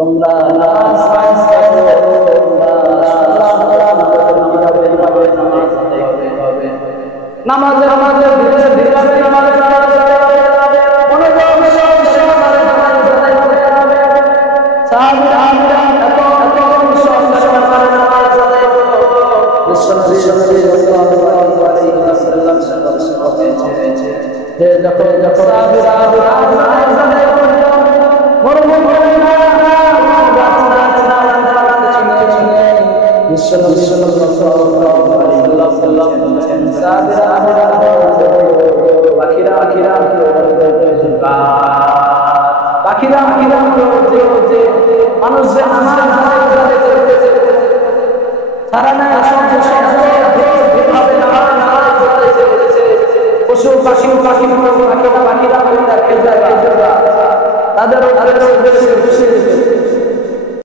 তোমরা নামাজ পাস করো, তোমরা কিভাবে নামাজ আদায় হবে, নামাজের ভিতরে ভিতরে নামাজ আদায় হবে, মনোযোগ সহকারে নামাজ আদায় করতে হবে। সাহাবীরা এত সহকারে নামাজ আদায় করত, বিশ্বনবী সাল্লাল্লাহু আলাইহি ওয়াসাল্লাম হয়েছে যে যখন সাহাবীরা নামাজ আদায় করত, মরুভূমি বিশ্বনবী সাল্লাল্লাহু আলাইহি ওয়াসাল্লাম বলেছেন, সাহাবীরা